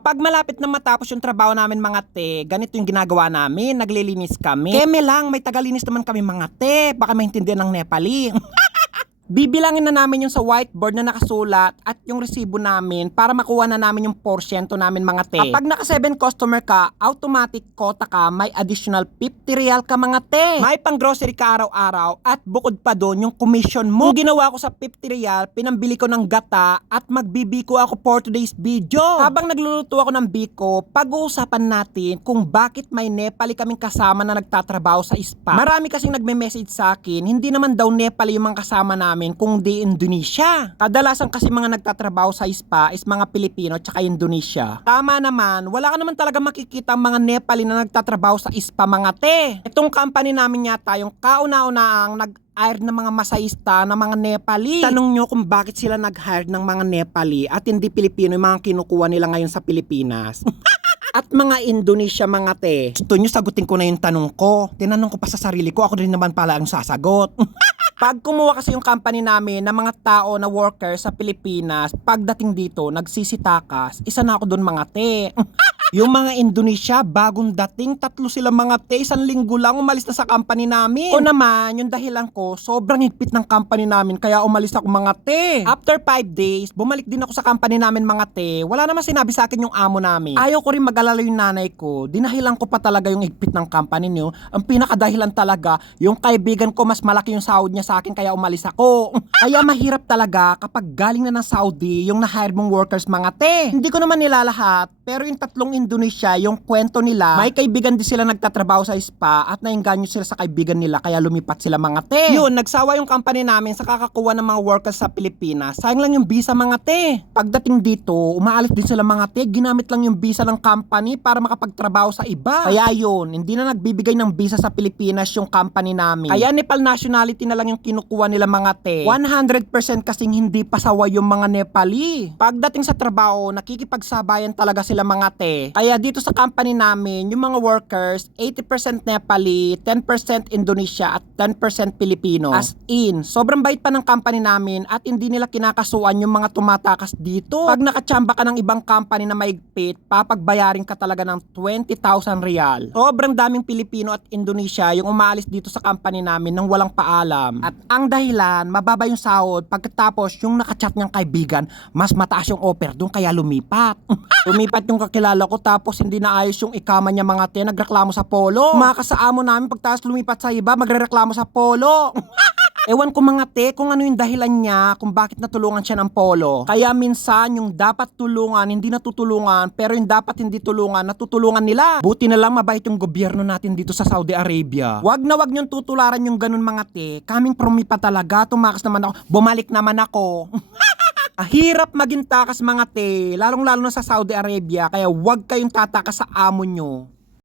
Pag malapit na matapos yung trabaho namin mga te, ganito yung ginagawa namin, naglilinis kami. Keme lang, may tagalinis naman kami mga te, baka maintindihan ng Nepali. Bibilangin na namin yung sa whiteboard na nakasulat at yung resibo namin para makuha na namin yung porsyento namin mga te. Kapag naka 7 customer ka, automatic quota ka, may additional 50 real ka mga te. May pang grocery ka araw-araw at bukod pa doon yung commission mo. Yung ginawa ko sa 50 real, pinambili ko ng gata at magbibiko ako for today's video. Habang nagluluto ako ng biko, pag-uusapan natin kung bakit may Nepali kaming kasama na nagtatrabaho sa spa. Marami kasing nagme-message sa akin, hindi naman daw Nepali yung mga kasama namin kung di Indonesia. Kadalasan kasi mga nagtatrabaho sa spa is mga Pilipino tsaka Indonesia. Tama naman, wala ka naman talaga makikita ang mga Nepali na nagtatrabaho sa spa mga te. Itong company namin yata yung kauna-unaang nag-hire ng mga masahista na mga Nepali. Tanong nyo kung bakit sila nag-hire ng mga Nepali at hindi Pilipino yung mga kinukuha nila ngayon sa Pilipinas. At mga Indonesia mga te. Gusto nyo sagutin ko na yung tanong ko. Tinanong ko pa sa sarili ko, ako rin naman pala ang sasagot. Pag kumuha kasi yung company namin ng mga tao na worker sa Pilipinas, pagdating dito, nagsisitakas, isa na ako doon mga te. Yung mga Indonesia, bagong dating, 3 sila mga te, 1 linggo lang umalis na sa company namin. O naman, yung dahilan ko, sobrang higpit ng company namin, kaya umalis ako mga te. After 5 days, bumalik din ako sa company namin mga te. Wala naman sinabi sa akin yung amo namin. Ayaw ko rin mag-alala yung nanay ko, dinahilan ko pa talaga yung higpit ng company niyo. Ang pinakadahilan talaga, yung kaibigan ko mas malaki yung sahod niya sa akin, kaya umalis ako. Kaya mahirap talaga kapag galing na ng Saudi, yung na-hire mong workers mga te. Hindi ko naman nilalahat, pero yung 3 Indonesia, yung kwento nila, may kaibigan din sila nagtatrabaho sa spa at nainganyo sila sa kaibigan nila kaya lumipat sila mga te. Yun, nagsawa yung company namin sa kakakuha ng mga workers sa Pilipinas. Sayang lang yung visa mga te. Pagdating dito, umaalis din sila mga te, ginamit lang yung visa ng company para makapagtrabaho sa iba. Kaya yun, hindi na nagbibigay ng visa sa Pilipinas yung company namin. Kaya Nepal nationality na lang yung kinukuha nila mga te. 100% kasing hindi pasawa yung mga Nepali. Pagdating sa trabaho, nakikipagsabayan talaga sila mga te. Kaya dito sa company namin, yung mga workers, 80% Nepali, 10% Indonesia at 10% Pilipino. As in, sobrang bait pa ng company namin at hindi nila kinakasuan yung mga tumatakas dito. Pag nakachamba ka ng ibang company na maigpit, papagbayarin ka talaga ng 20,000 real. Sobrang daming Pilipino at Indonesia yung umaalis dito sa company namin nang walang paalam. At ang dahilan, mababa yung sahod, pagkatapos yung nakachat niyang kaibigan, mas mataas yung offer doon kaya lumipat. Lumipat yung kakilala ko tapos hindi na ayos yung ikama niya mga te, nagreklamo sa polo. Mga kasaamo namin pagtas lumipat sa iba, magrereklamo sa polo. Ewan ko mga te kung ano yung dahilan niya kung bakit natulungan siya ng polo. Kaya minsan yung dapat tulungan, hindi natutulungan, pero yung dapat hindi tulungan, natutulungan nila. Buti na lang mabait yung gobyerno natin dito sa Saudi Arabia. Wag na wag niyong tutularan yung ganun mga te. Kaming promipa talaga, tumakas naman ako, bumalik naman ako. Hirap maging takas mga te, lalong lalo na sa Saudi Arabia, kaya wag kayong tatakas sa amo nyo.